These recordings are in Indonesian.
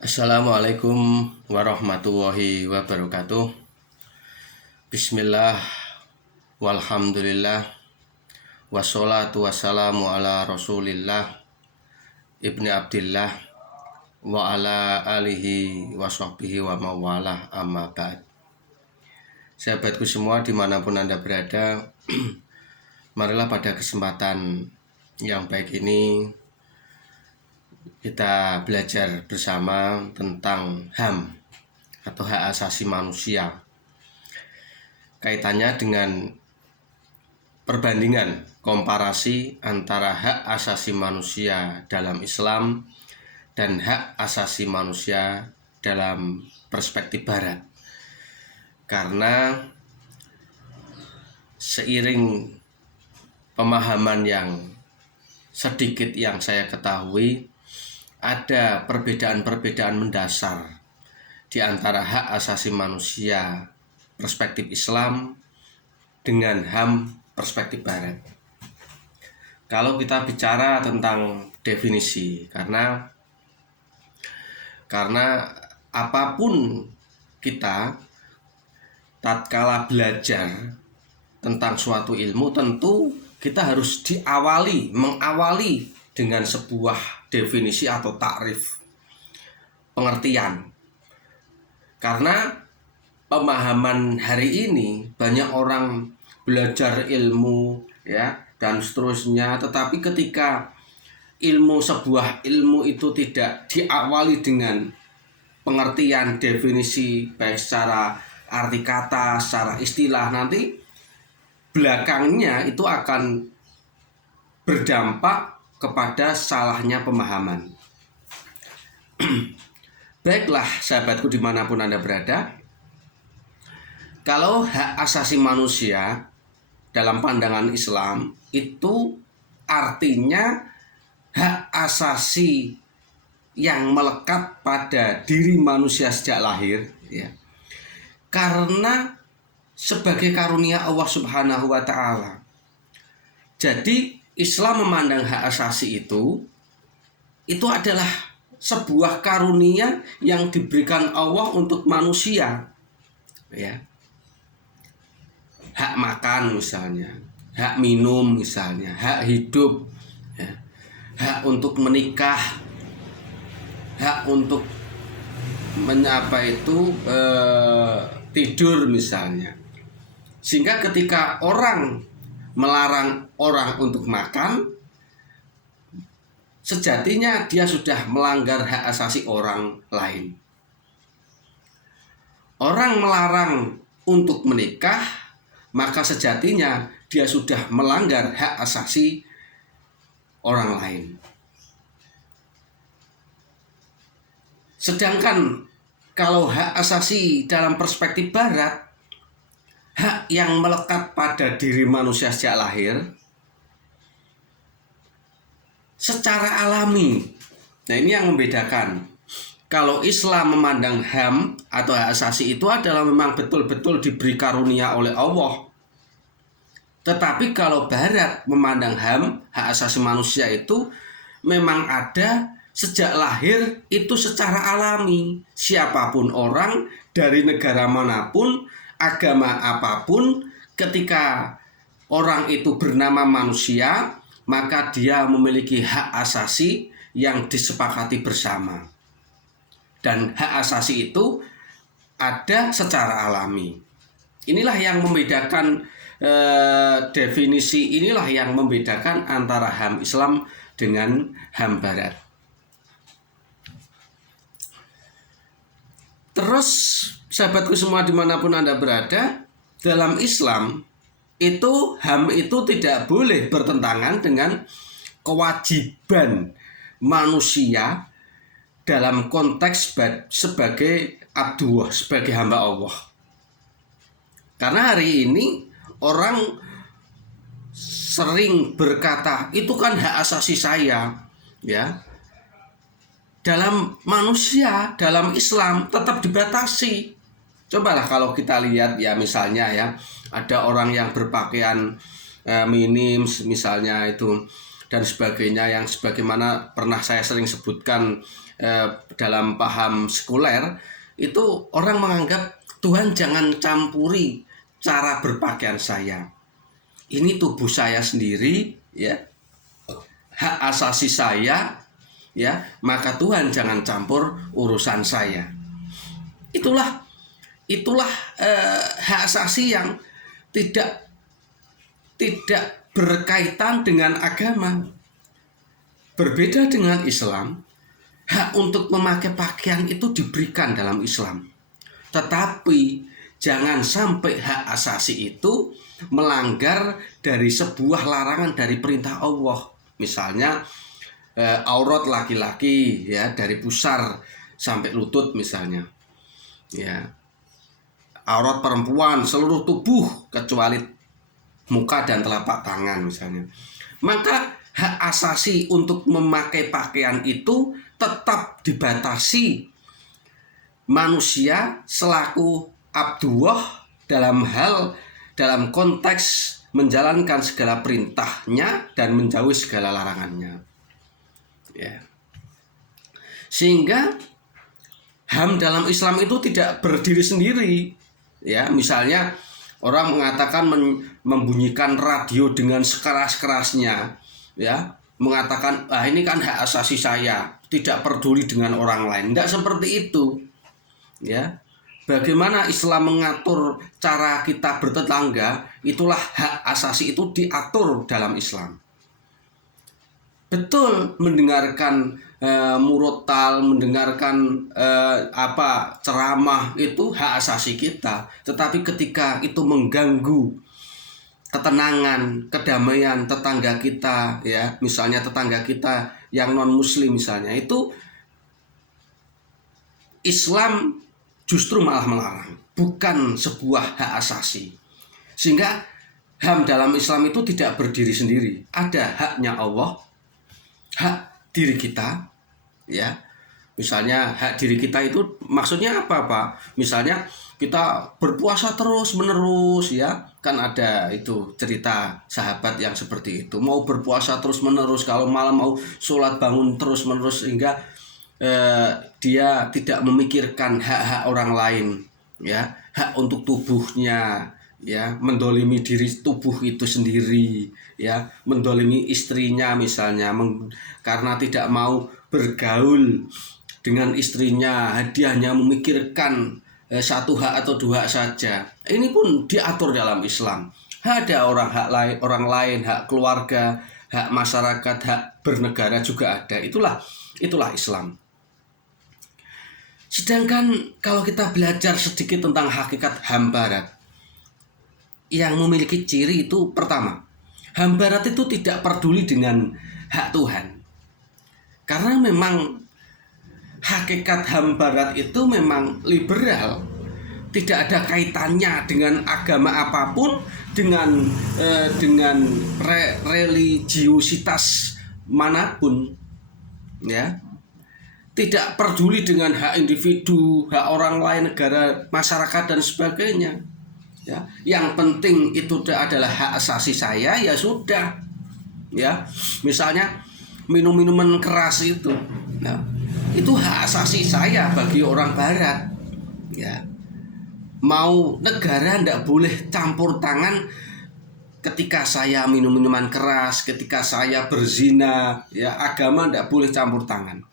Assalamualaikum warahmatullahi wabarakatuh. Bismillah, walhamdulillah, wassalatu wassalamu ala rasulillah ibni abdillah wa ala alihi wa sahbihi wa mawalah amma ba'd. Sahabatku semua dimanapun Anda berada, marilah pada kesempatan yang baik ini kita belajar bersama tentang HAM atau hak asasi manusia. Kaitannya dengan perbandingan komparasi antara hak asasi manusia dalam Islam dan hak asasi manusia dalam perspektif Barat. Karena seiring pemahaman yang sedikit yang saya ketahui, ada perbedaan-perbedaan mendasar di antara hak asasi manusia perspektif Islam dengan HAM perspektif Barat. Kalau kita bicara tentang definisi, karena apapun kita tatkala belajar tentang suatu ilmu, tentu kita harus mengawali dengan sebuah definisi atau takrif, pengertian. Karena pemahaman hari ini banyak orang belajar ilmu ya dan seterusnya, tetapi ketika sebuah ilmu itu tidak diawali dengan pengertian definisi baik secara arti kata, secara istilah, nanti belakangnya itu akan berdampak kepada salahnya pemahaman. Baiklah sahabatku dimanapun Anda berada, kalau hak asasi manusia dalam pandangan Islam itu artinya hak asasi yang melekat pada diri manusia sejak lahir ya. Karena sebagai karunia Allah Subhanahu wa taala. Jadi Islam memandang hak asasi itu adalah sebuah karunia yang diberikan Allah untuk manusia. Ya. Hak makan misalnya, hak minum misalnya, hak hidup, ya. Hak untuk menikah, hak untuk tidur misalnya. Sehingga ketika orang melarang orang untuk makan, sejatinya dia sudah melanggar hak asasi orang lain. Orang melarang untuk menikah, maka sejatinya dia sudah melanggar hak asasi orang lain. Sedangkan kalau hak asasi dalam perspektif Barat, hak yang melekat pada diri manusia sejak lahir secara alami. Nah, ini yang membedakan. Kalau Islam memandang HAM atau hak asasi itu adalah memang betul-betul diberi karunia oleh Allah. Tetapi kalau Barat memandang HAM, hak asasi manusia itu memang ada sejak lahir, itu secara alami. Siapapun orang dari negara manapun, agama apapun, ketika orang itu bernama manusia, maka dia memiliki hak asasi yang disepakati bersama. Dan hak asasi itu ada secara alami. Inilah yang membedakan definisi, inilah yang membedakan antara HAM Islam dengan HAM Barat. Terus sahabatku semua dimanapun Anda berada, dalam Islam itu HAM itu tidak boleh bertentangan dengan kewajiban manusia dalam konteks sebagai abduh, sebagai hamba Allah. Karena hari ini orang sering berkata, itu kan hak asasi saya, ya. Dalam manusia, dalam Islam tetap dibatasi. Cobalah kalau kita lihat ya, misalnya ya, ada orang yang berpakaian minim misalnya itu, dan sebagainya, yang sebagaimana pernah saya sering sebutkan dalam paham sekuler, itu orang menganggap Tuhan jangan campuri cara berpakaian saya. Ini tubuh saya sendiri, ya, hak asasi saya, ya, maka Tuhan jangan campur urusan saya. Itulah hak asasi yang tidak berkaitan dengan agama. Berbeda dengan Islam, hak untuk memakai pakaian itu diberikan dalam Islam. Tetapi jangan sampai hak asasi itu melanggar dari sebuah larangan dari perintah Allah. Misalnya aurat laki-laki, ya, dari pusar sampai lutut misalnya. Ya. Aurat perempuan seluruh tubuh kecuali muka dan telapak tangan misalnya. Maka hak asasi untuk memakai pakaian itu tetap dibatasi manusia selaku abduwah dalam konteks menjalankan segala perintahnya dan menjauhi segala larangannya. Ya. Sehingga HAM dalam Islam itu tidak berdiri sendiri. Ya, misalnya orang mengatakan membunyikan radio dengan sekeras-kerasnya, ya, mengatakan ini kan hak asasi saya, tidak peduli dengan orang lain. Tidak seperti itu, ya. Bagaimana Islam mengatur cara kita bertetangga, itulah hak asasi itu diatur dalam Islam. Betul, mendengarkan murotal, mendengarkan ceramah itu hak asasi kita. Tetapi ketika itu mengganggu ketenangan, kedamaian tetangga kita, ya, misalnya tetangga kita yang non muslim misalnya, itu Islam justru malah melarang, bukan sebuah hak asasi. Sehingga HAM dalam Islam itu tidak berdiri sendiri. Ada haknya Allah, hak diri kita, ya. Misalnya hak diri kita itu maksudnya apa, Pak? Misalnya kita berpuasa terus menerus, ya. Kan ada itu cerita sahabat yang seperti itu, mau berpuasa terus menerus, kalau malam mau sholat bangun terus menerus, sehingga dia tidak memikirkan hak-hak orang lain, ya, hak untuk tubuhnya, ya, mendolimi diri tubuh itu sendiri, ya, mendolimi istrinya misalnya, karena tidak mau bergaul dengan istrinya, dia hanya memikirkan satu hak atau dua hak saja. Ini pun diatur dalam Islam. Ada orang lain, hak keluarga, hak masyarakat, hak bernegara juga ada. Itulah Islam. Sedangkan kalau kita belajar sedikit tentang hakikat HAM Barat, yang memiliki ciri itu pertama, HAM Barat itu tidak peduli dengan hak Tuhan. Karena memang hakikat HAM Barat itu memang liberal, tidak ada kaitannya dengan agama apapun, dengan religiusitas manapun, ya. Tidak peduli dengan hak individu, hak orang lain, negara, masyarakat dan sebagainya. Ya, yang penting itu adalah hak asasi saya, ya sudah. Ya, misalnya minum-minuman keras itu, nah, itu hak asasi saya bagi orang Barat. Ya, mau negara tidak boleh campur tangan ketika saya minum minuman keras, ketika saya berzina, ya, agama tidak boleh campur tangan.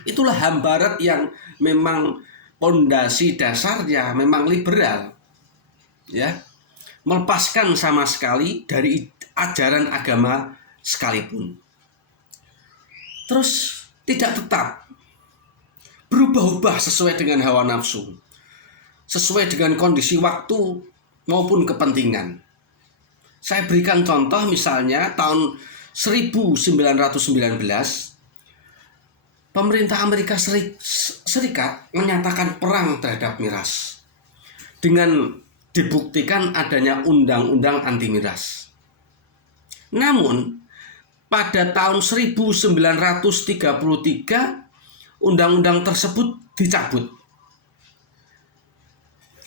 Itulah HAM Barat yang memang pondasi dasarnya memang liberal, ya, melepaskan sama sekali dari ajaran agama sekalipun. Terus tidak tetap, berubah-ubah sesuai dengan hawa nafsu, sesuai dengan kondisi waktu maupun kepentingan. Saya berikan contoh, misalnya tahun 1919 pemerintah Amerika Serikat menyatakan perang terhadap miras dengan dibuktikan adanya undang-undang anti miras. Namun pada tahun 1933 undang-undang tersebut dicabut.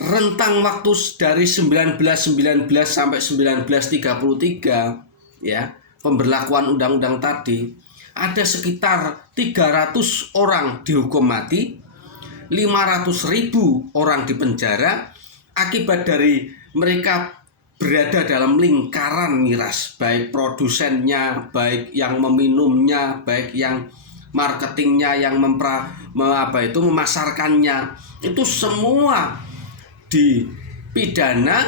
Rentang waktu dari 1919 sampai 1933, ya, pemberlakuan undang-undang tadi, ada sekitar 300 orang dihukum mati, 500.000 orang dipenjara akibat dari mereka berada dalam lingkaran miras, baik produsennya, baik yang meminumnya, baik yang marketingnya, yang memasarkannya, itu semua dipidana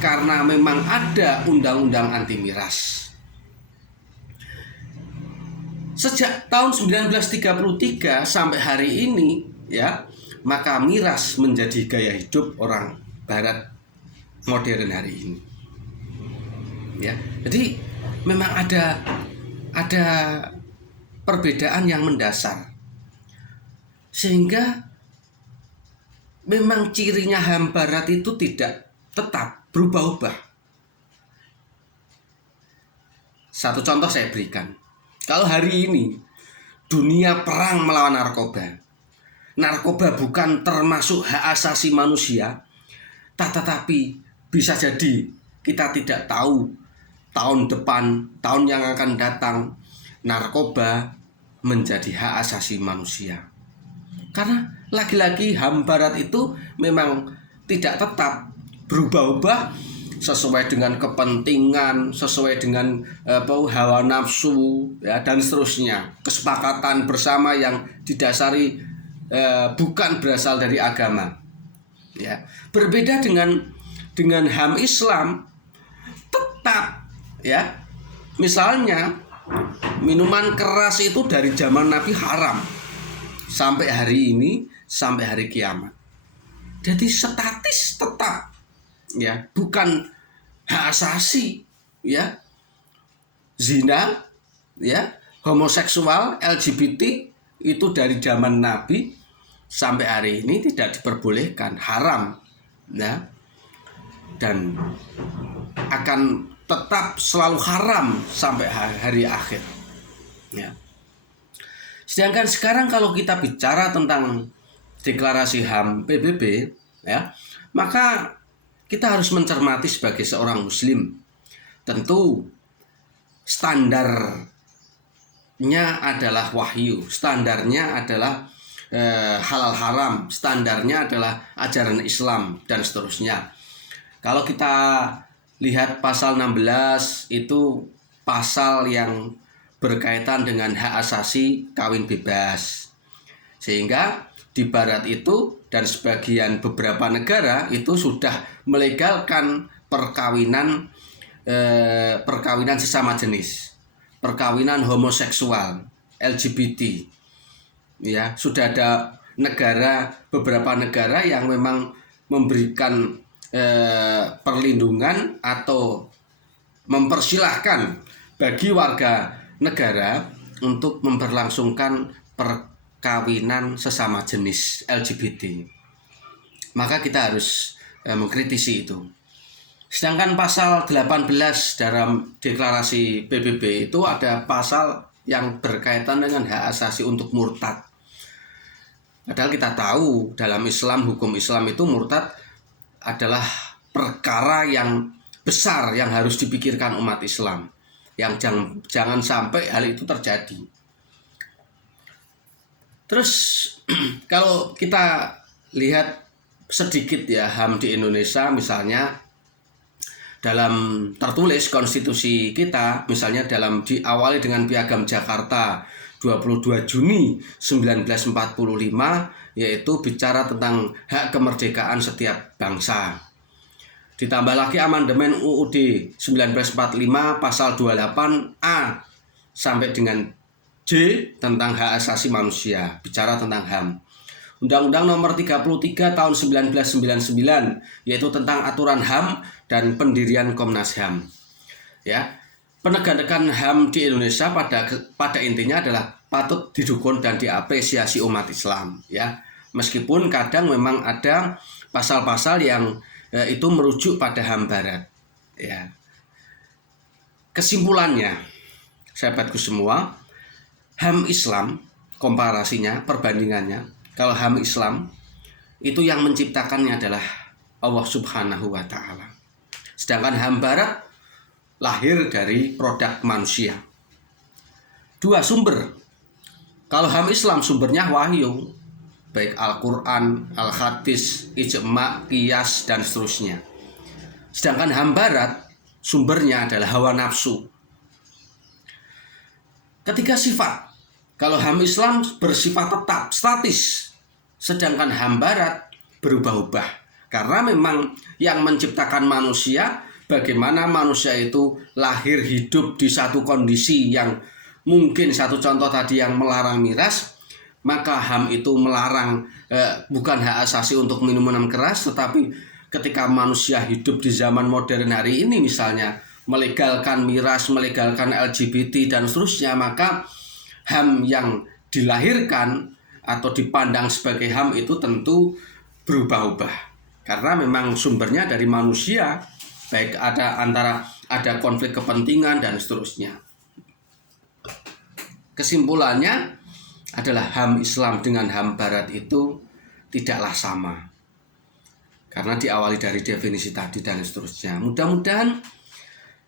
karena memang ada undang-undang anti miras. Sejak tahun 1933 sampai hari ini, ya, maka miras menjadi gaya hidup orang Barat modern hari ini. Ya, jadi memang ada perbedaan yang mendasar, sehingga memang cirinya HAM Barat itu tidak tetap, berubah-ubah. Satu contoh saya berikan. Kalau hari ini dunia perang melawan narkoba, narkoba bukan termasuk hak asasi manusia, tetapi bisa jadi kita tidak tahu tahun depan, tahun yang akan datang, narkoba menjadi hak asasi manusia. Karena lagi-lagi HAM Barat itu memang tidak tetap, berubah-ubah sesuai dengan kepentingan, sesuai dengan hawa nafsu, ya, dan seterusnya. Kesepakatan bersama yang didasari bukan berasal dari agama. Ya, berbeda dengan HAM Islam, tetap, ya. Misalnya minuman keras itu dari zaman Nabi haram sampai hari ini, sampai hari kiamat. Jadi statis tetap, ya, bukan hak asasi, ya. Zina, ya, homoseksual, LGBT itu dari zaman Nabi sampai hari ini tidak diperbolehkan, haram, ya, dan akan tetap selalu haram sampai hari akhir, ya. Sedangkan sekarang kalau kita bicara tentang deklarasi HAM PBB, ya, maka kita harus mencermati sebagai seorang muslim. Tentu standarnya adalah wahyu, standarnya adalah halal haram, standarnya adalah ajaran Islam, dan seterusnya. Kalau kita lihat pasal 16, itu pasal yang berkaitan dengan hak asasi kawin bebas. Sehingga di Barat itu dan sebagian beberapa negara itu sudah melegalkan perkawinan sesama jenis, perkawinan homoseksual, LGBT. Ya, sudah ada beberapa negara yang memang memberikan perlindungan atau mempersilahkan bagi warga negara untuk memperlangsungkan perkawinan sesama jenis LGBT. Maka kita harus mengkritisi itu. Sedangkan pasal 18 dalam deklarasi PBB itu ada pasal yang berkaitan dengan hak asasi untuk murtad. Padahal kita tahu dalam Islam, hukum Islam itu murtad adalah perkara yang besar yang harus dipikirkan umat Islam, yang jangan sampai hal itu terjadi. Terus kalau kita lihat sedikit, ya, HAM di Indonesia, misalnya dalam tertulis konstitusi kita, misalnya diawali dengan Piagam Jakarta 22 Juni 1945, yaitu bicara tentang hak kemerdekaan setiap bangsa. Ditambah lagi amandemen UUD 1945 pasal 28A sampai dengan J tentang hak asasi manusia, bicara tentang HAM. Undang-Undang Nomor 33 Tahun 1999, yaitu tentang aturan HAM dan pendirian Komnas HAM. Ya, penegakan HAM di Indonesia pada intinya adalah patut didukung dan diapresiasi umat Islam, ya. Meskipun kadang memang ada pasal-pasal yang itu merujuk pada HAM Barat, ya. Kesimpulannya, sahabatku semua, HAM Islam, komparasinya, perbandingannya, kalau HAM Islam itu yang menciptakannya adalah Allah Subhanahu wa Ta'ala. Sedangkan HAM Barat lahir dari produk manusia. 2. Sumber. Kalau HAM Islam sumbernya wahyu, baik Al-Quran, Al-Hadis, Ijma', Qiyas, dan seterusnya. Sedangkan HAM Barat sumbernya adalah hawa nafsu. Ketiga, sifat. Kalau HAM Islam bersifat tetap, statis, sedangkan HAM Barat berubah-ubah. Karena memang yang menciptakan manusia, bagaimana manusia itu lahir hidup di satu kondisi yang mungkin, satu contoh tadi yang melarang miras, maka HAM itu melarang bukan hak asasi untuk minum keras, tetapi ketika manusia hidup di zaman modern hari ini misalnya melegalkan miras, melegalkan LGBT dan seterusnya, maka HAM yang dilahirkan atau dipandang sebagai HAM itu tentu berubah-ubah. Karena memang sumbernya dari manusia, baik ada konflik kepentingan dan seterusnya. Kesimpulannya adalah HAM Islam dengan HAM Barat itu tidaklah sama. Karena diawali dari definisi tadi dan seterusnya. Mudah-mudahan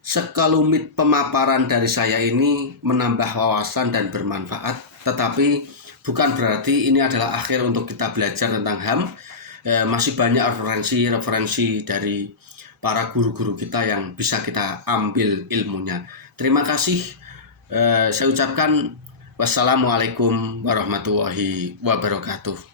sekelumit pemaparan dari saya ini menambah wawasan dan bermanfaat. Tetapi bukan berarti ini adalah akhir untuk kita belajar tentang HAM. Masih banyak referensi dari para guru-guru kita yang bisa kita ambil ilmunya. Terima kasih. Saya ucapkan wassalamualaikum warahmatullahi wabarakatuh.